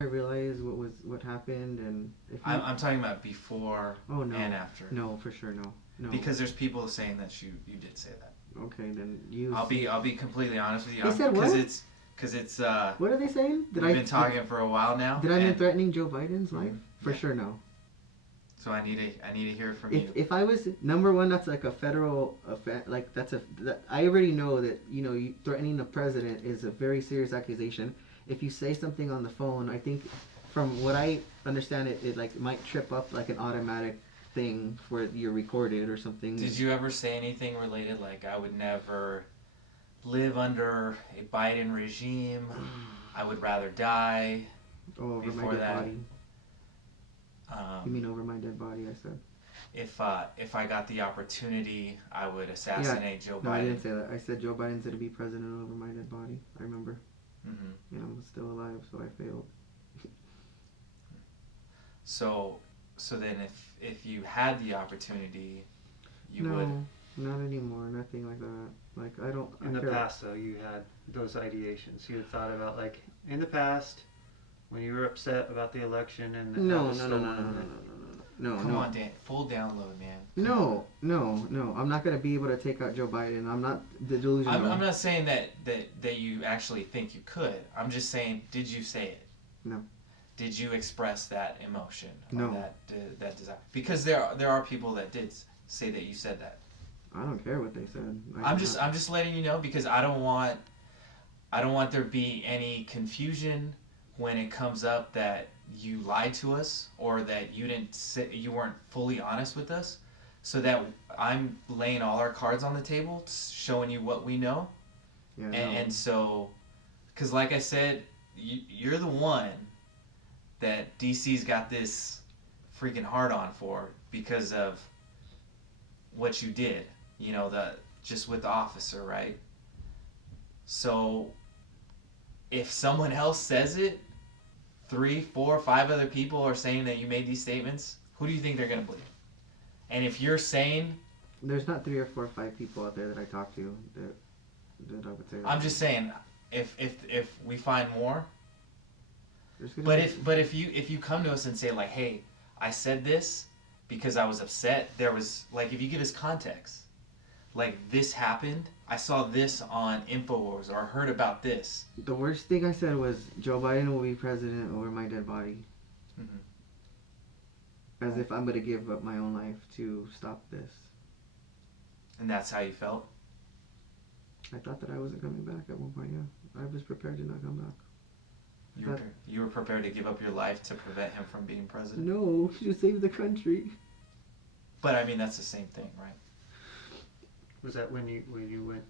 I realize what happened, and if you, I'm talking about before oh no, and after. no, for sure, no, no. Because there's people saying that you did say that. Okay, then you I'll say. be completely honest with you. They said what? Because it's What are they saying? we've been talking for a while now, did I mean and threatening Joe Biden's life? For yeah. sure, no. So I need to hear it from If you. if I was number one, that's like a federal offense. Like I already know that you threatening the president is a very serious accusation. If you say something on the phone, I think from what I understand, it like might trip up like an automatic thing where you're recorded or something. Did you ever say anything related like I would never live under a Biden regime? I would rather die. Oh, over my Before dead that, body. You mean over my dead body? I said. if I got the opportunity, I would Yeah. assassinate Joe No, Biden. I didn't say that. I said Joe Biden's going to be president over my dead body. I remember. Mm-hmm. And I'm still alive, so I failed. So so then if you had the opportunity, you No, would. not anymore. Nothing like that. Like I don't. In the past, though, you had those ideations. You had thought about, like, in the past, when you were upset about the election and No, was no, no, no, no, no, stolen. no, no, no. Come No. on, Dan. Full download, man. No, no, no. I'm not gonna be able to take out Joe Biden. I'm not delusional. I'm not saying that you actually think you could. I'm just saying, did you say it? No. Did you express that emotion or No. that desire? Because there are people that did say that you said that. I don't care what they said. I'm just letting you know because I don't want there to be any confusion when it comes up that you lied to us or that you weren't fully honest with us, so that I'm laying all our cards on the table, showing you what we know. Yeah. And so, because like I said, you're the one that DC's got this freaking hard on for because of what you did. You know, the just with the officer, right? So if someone else says it, 3, 4, 5 other people are saying that you made these statements, who do you think they're gonna believe? And if you're saying, there's not 3 or 4 or 5 people out there that I talk to that I would say. I'm just saying, if we find more, but if you come to us and say like, hey, I said this because I was upset. There was like, if you give us context, like this happened. I saw this on Infowars or heard about this. the worst thing I said was Joe Biden will be president over my dead body. Mm-hmm. As if I'm gonna give up my own life to stop this. And that's how you felt? I thought that I wasn't coming back at one point, yeah. I was prepared to not come back. You were prepared to give up your life to prevent him from being president? No, to save the country. But I mean, that's the same thing, right? Was that when you went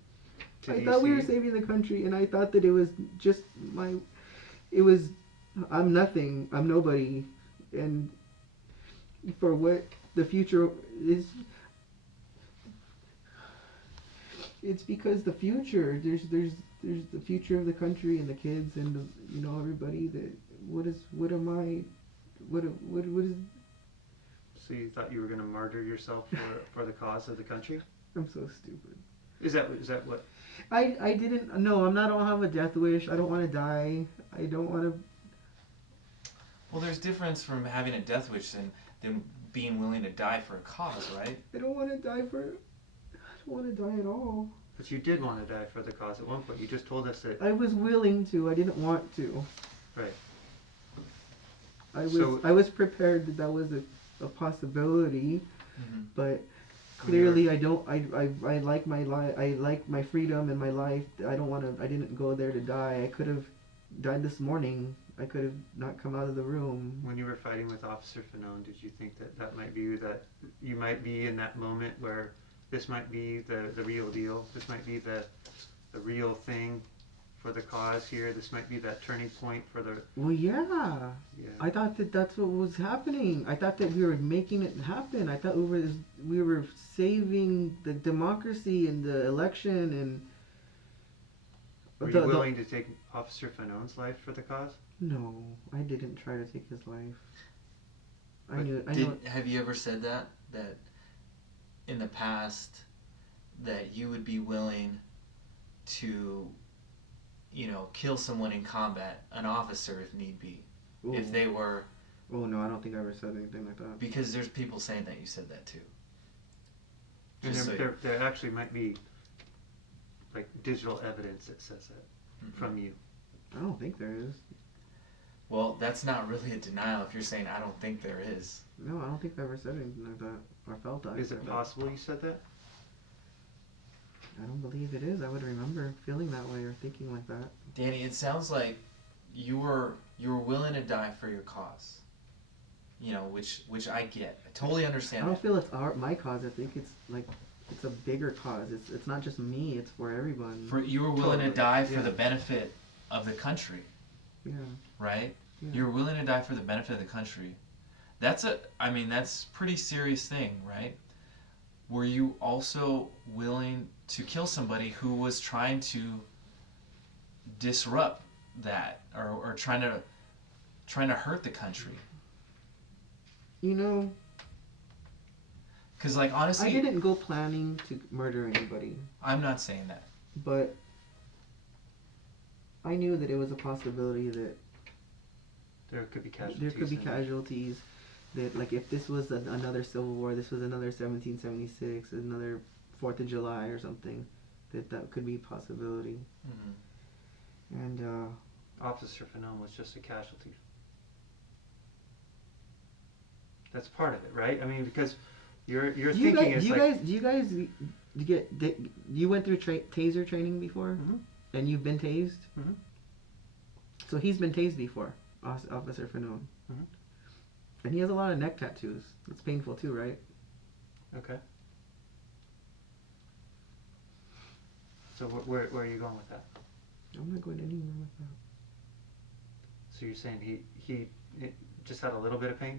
to I DC? thought we were saving the country, and I thought that it was just I'm nothing, I'm nobody, and for what the future is, it's because the future, there's the future of the country and the kids and everybody that, what is, So you thought you were going to martyr yourself for the cause of the country? I'm so stupid. Is that what? I didn't, no, I don't have a death wish, I don't want to die, I don't want to. Well, there's difference from having a death wish than being willing to die for a cause, right? I don't want to die at all. But you did want to die for the cause at one point. You just told us that. I was willing to. I didn't want to. Right. I was prepared that was a possibility, Mm-hmm. but clearly I don't. I like my life. I like my freedom and my life. I don't want to. I didn't go there to die. I could have died this morning. I could have not come out of the room. When you were fighting with Officer Fanon, did you think that might be that you might be in that moment where this might be the real deal? This might be the real thing for the cause here. This might be that turning point for the. Well, yeah. Yeah. I thought that that's what was happening. I thought that we were making it happen. I thought we were saving the democracy and the election and. Were you willing to take Officer Fanon's life for the cause? No, I didn't try to take his life. Have you ever said that in the past that you would be willing to, kill someone in combat, an officer if need be? if they were. Oh no, I don't think I ever said anything like that. Because there's people saying that you said that too. And Just so there actually might be like digital evidence that says that from you. I don't think there is. Well, that's not really a denial if you're saying I don't think there is. No, I don't think I ever said anything like that or felt that. Is it possible you said that? I don't believe it is. I would remember feeling that way or thinking like that. Danny, it sounds like you were willing to die for your cause. You know, which I get. I totally understand. I don't feel it's my cause. I think it's like it's a bigger cause. It's not just me. It's for everyone. You were willing to die for the benefit of the country. Yeah. Right? Yeah. You're willing to die for the benefit of the country. That's pretty serious thing, right? Were you also willing to kill somebody who was trying to disrupt that or trying to hurt the country? You know, because like honestly, I didn't go planning to murder anybody. I'm not saying that, but I knew that it was a possibility that there could be casualties. There could be casualties. That like if this was another Civil War, this was another 1776, another 4th of July or something, that could be a possibility. Mm-hmm. And Officer Fanon was just a casualty. That's part of it, right? I mean, because you're thinking it's like... You went through taser training before? Mm-hmm. And you've been tased? Mm-hmm. So he's been tased before, Officer Fanon. Mm-hmm. And he has a lot of neck tattoos. It's painful too, right? Okay. So where are you going with that? I'm not going anywhere with that. So you're saying he just had a little bit of pain?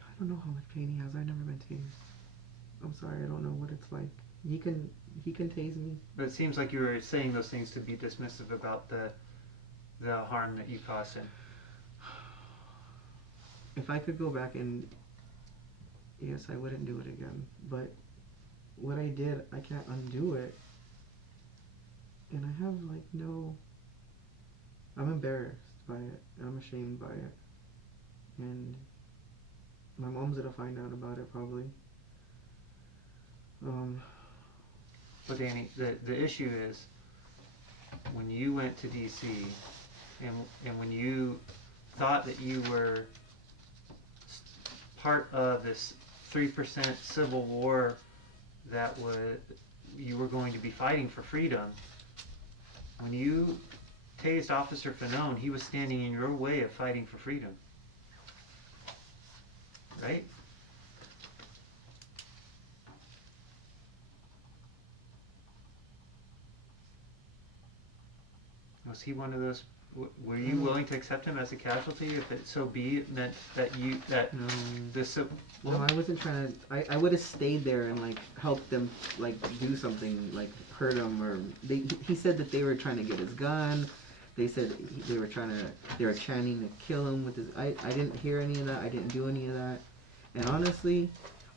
I don't know how much pain he has. I've never been tased. I'm sorry, I don't know what it's like. He can tase me. But it seems like you were saying those things to be dismissive about the harm that you caused him. If I could go back and... Yes, I wouldn't do it again. But what I did, I can't undo it. And I have like no... I'm embarrassed by it. I'm ashamed by it. And my mom's gonna find out about it probably. But Danny, the issue is when you went to DC and when you thought that you were part of this 3% civil war that you were going to be fighting for freedom, when you tased Officer Fanon, he was standing in your way of fighting for freedom. Right? Was he one of those? Were you willing to accept him as a casualty if it so be meant that No. this? Well, I wasn't trying to... I would have stayed there and like helped them like do something, like hurt him, or he said that they were trying to get his gun. They said they were chanting to kill him with his... I didn't hear any of that. I didn't do any of that. And honestly,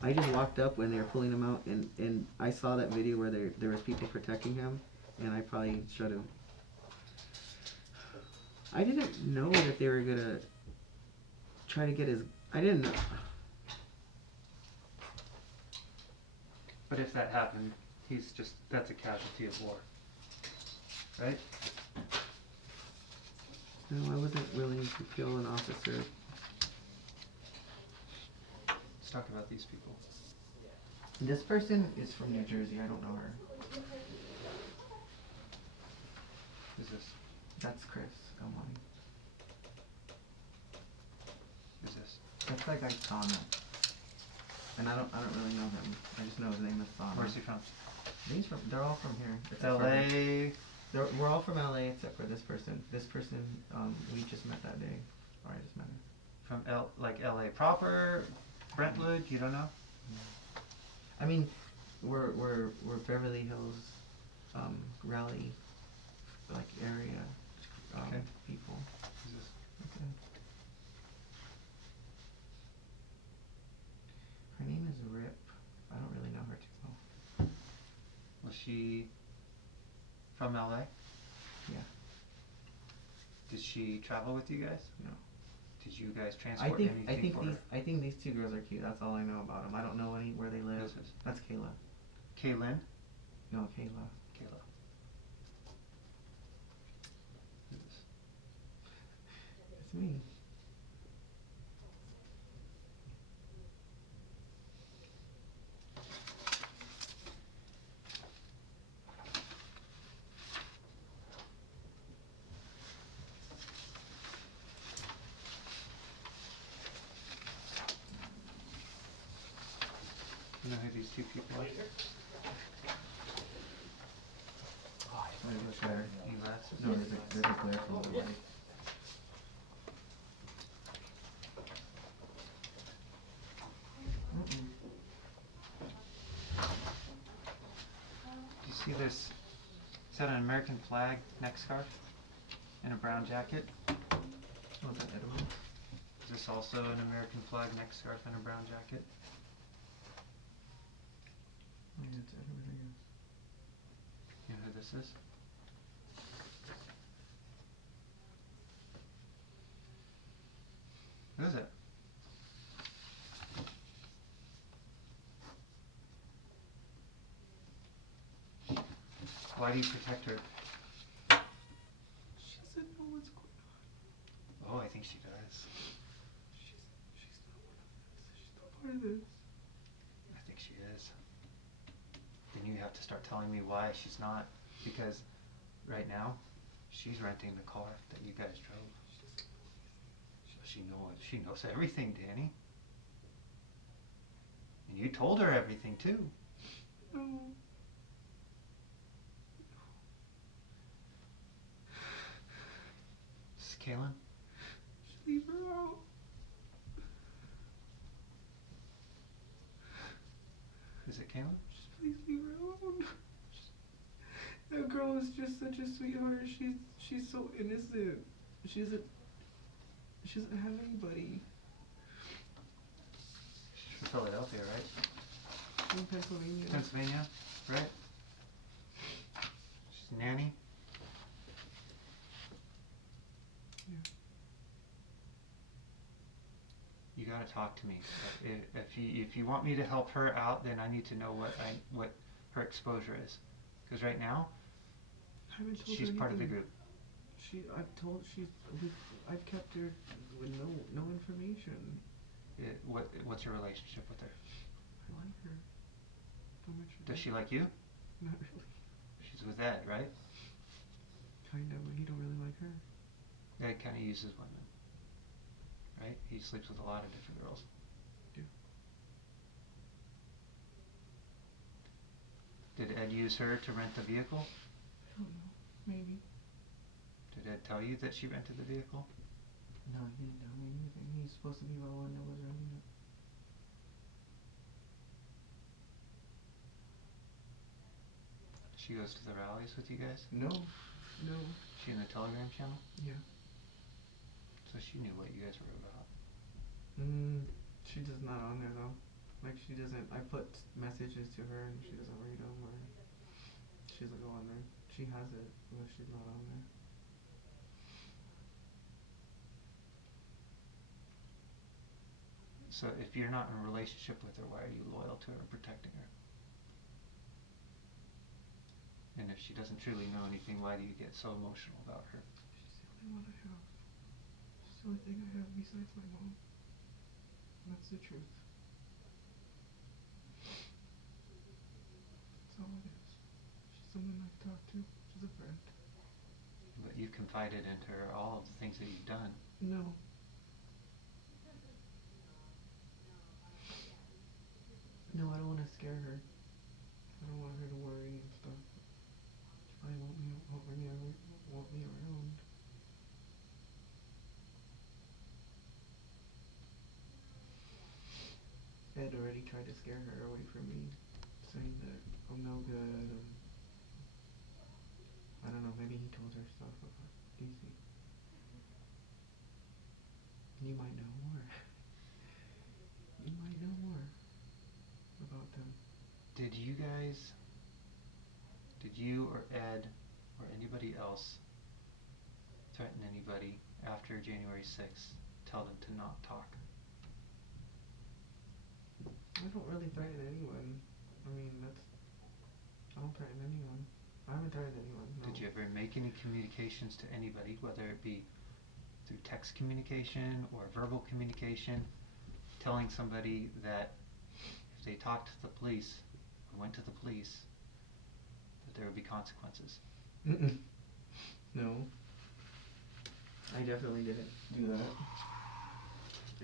I just walked up when they were pulling him out, and I saw that video where there was people protecting him, and I probably should have... I didn't know that they were gonna try to get his... I didn't know. But if that happened, that's a casualty of war. Right? No, I wasn't willing to kill an officer. Let's talk about these people. This person is from New Jersey. I don't know her. Who's this? That's Chris. Who's this? That's that guy Sana. And I don't really know him. I just know his name is Sana. Where's he from? They're all from here. LA. We're all from LA except for this person. This person, we just met that day. Or I just met him. From LA proper? Brentwood? You don't know? I mean, we're Beverly Hills, Raleigh, like area, Okay. people. Who's this? Okay. Her name is Rip. I don't really know her too well. Was she from LA? Yeah. Did she travel with you guys? No. guys I transport think anything for her. I think these two girls are cute. That's all I know about them. I don't know where they live. This is That's Kayla. Kaylin. No, Kayla. Kayla. Who's this? It's me. You know who these two people are? There's a glare. You last? No, there's a glare from the light. Do you see this? Is that an American flag neck scarf? And a brown jacket? What's that, Edward? Is this also an American flag neck scarf and a brown jacket? Oh, yeah, it's Edward, I guess. You know who this is? Who is it? Why do you protect her? She doesn't know what's going on. Oh, I think she does. She's not one of this. She's not part of this. I think she is. Then you have to start telling me why she's not. Because right now, she's renting the car that you guys drove. So she knows everything, Danny. And you told her everything too. No. This is Kaylin. Just leave her out. Is it Kaylin? Just please leave her alone. That girl is just such a sweetheart. She's so innocent. She doesn't have anybody. She's from Philadelphia, right? From Pennsylvania. Pennsylvania, right? She's a nanny. Yeah. You gotta talk to me. If you want me to help her out, then I need to know what her exposure is. Because right now, I haven't told she's her part of the anything. group. I've kept her with no information. What's your relationship with her? I like her. How much? Does she like you? Not really. She's with Ed, right? Kinda, but he don't really like her. Ed kind of uses women, right? He sleeps with a lot of different girls. Yeah. Did Ed use her to rent the vehicle? I don't know. Maybe. Did Ed tell you that she rented the vehicle? No, he didn't tell me anything. He's supposed to be the one that was renting it. She goes to the rallies with you guys? No. She in the Telegram channel? Yeah. So she knew what you guys were about. She's just not on there though. Like she doesn't. I put messages to her and she doesn't read them, or she's like on there. She has it, but she's not on there. So if you're not in a relationship with her, why are you loyal to her and protecting her? And if she doesn't truly know anything, why do you get so emotional about her? She's the only one I have. She's the only thing I have besides my mom. That's the truth. That's all it is. She's someone I talk to. She's a friend. But you've confided into her all of the things that you've done. No. No, I don't want to scare her. I don't want her to worry and stuff. She probably won't be around. Ed already tried to scare her away from me, saying that I'm no good. And I don't know, maybe he told her stuff about DC. You might know more. You might know more about them. Did you or Ed or anybody else threaten anybody after January 6th to tell them to not talk? I don't really threaten anyone. I mean, I don't threaten anyone. I haven't threatened anyone. No. Did you ever make any communications to anybody, whether it be through text communication or verbal communication, telling somebody that if they talked to the police or went to the police, that there would be consequences? Mm-mm. No. I definitely didn't do that.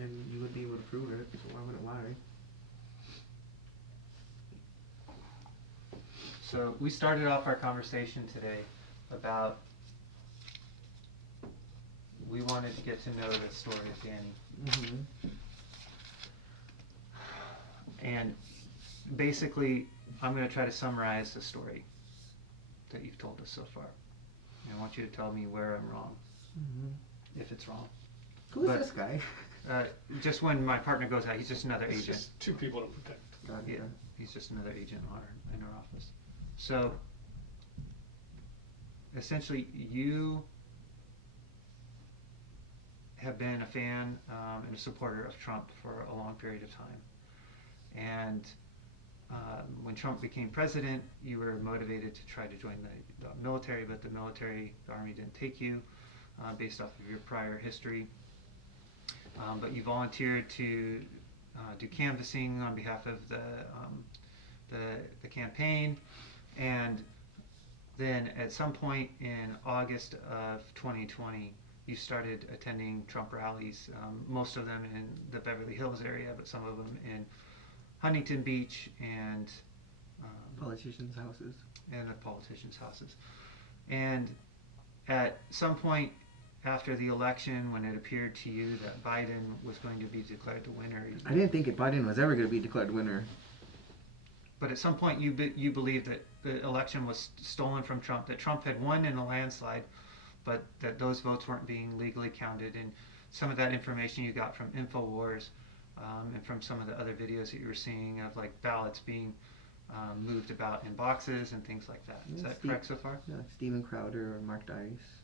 And you would be able to prove it, so why would it lie? So we started off our conversation today about we wanted to get to know the story of Danny. Mm-hmm. And basically, I'm going to try to summarize the story that you've told us so far. And I want you to tell me where I'm wrong, if it's wrong. Who is this guy? Just when my partner goes out, he's just another It's agent. just two people to protect. Yeah, he's just another agent in our office. So, essentially, you have been a fan and a supporter of Trump for a long period of time. And when Trump became president, you were motivated to try to join the military, but the army didn't take you based off of your prior history. But you volunteered to do canvassing on behalf of the campaign, and then at some point in August of 2020, you started attending Trump rallies, most of them in the Beverly Hills area, but some of them in Huntington Beach and Politicians' houses. And the politicians' houses. And at some point after the election, when it appeared to you that Biden was going to be declared the winner, I didn't think Biden was ever going to be declared winner. But at some point you believed that the election was stolen from Trump, that Trump had won in a landslide, but that those votes weren't being legally counted. And some of that information you got from InfoWars and from some of the other videos that you were seeing of like ballots being moved about in boxes and things like that. Is that correct so far? Yeah, Steven Crowder or Mark Dice.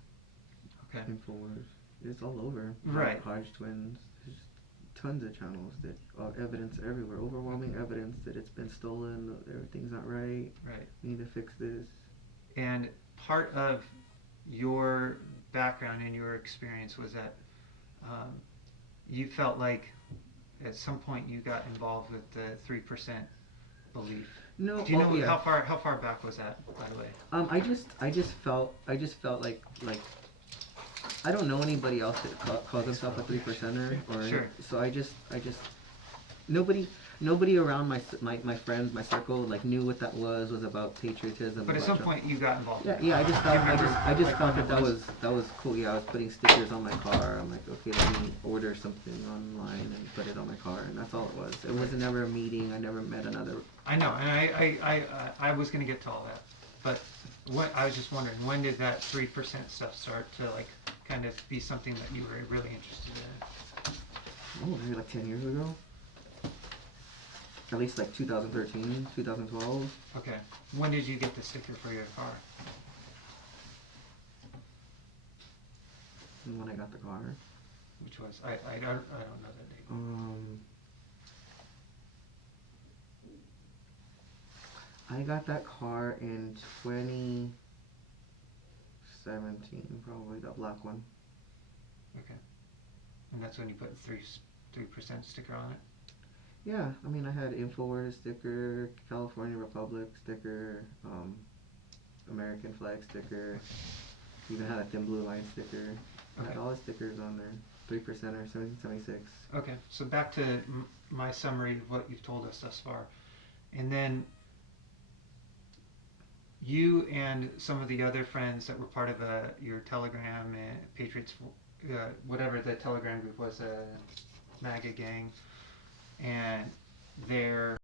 Okay. InfoWars. It's all over. Right. Hodge Twins. There's tons of channels that evidence everywhere. Overwhelming evidence that it's been stolen. Everything's not right. Right. We need to fix this. And part of your background and your experience was that you felt like at some point you got involved with the 3% belief. No. Do you know yeah. how far back was that, by the way? I just felt like I don't know anybody else that calls himself a 3%er, or Sure. so I just nobody around my friends, my circle, like knew what that was about patriotism. But at some point you got involved. Yeah, I just Do you felt remember, I just like, felt when that it that was cool. Yeah, I was putting stickers on my car. I'm like, okay, let me order something online and put it on my car, and that's all it was. It was never a meeting. I never met another. I know, and I was going to get to all that, but I was just wondering, when did that 3% stuff start to like kind of be something that you were really interested in? Oh, maybe like 10 years ago. At least like 2013, 2012. Okay. When did you get the sticker for your car? And when I got the car. Which was I don't know that date. I got that car in 2017, probably, the black one. Okay. And that's when you put 3% sticker on it? Yeah, I mean, I had InfoWars sticker, California Republic sticker, American flag sticker, even had a Thin Blue Line sticker. I had all the stickers on there. 3%er, 1776. Okay, so back to my summary of what you've told us thus far. And then you and some of the other friends that were part of your Telegram and Patriots, whatever the Telegram group was, MAGA gang, and their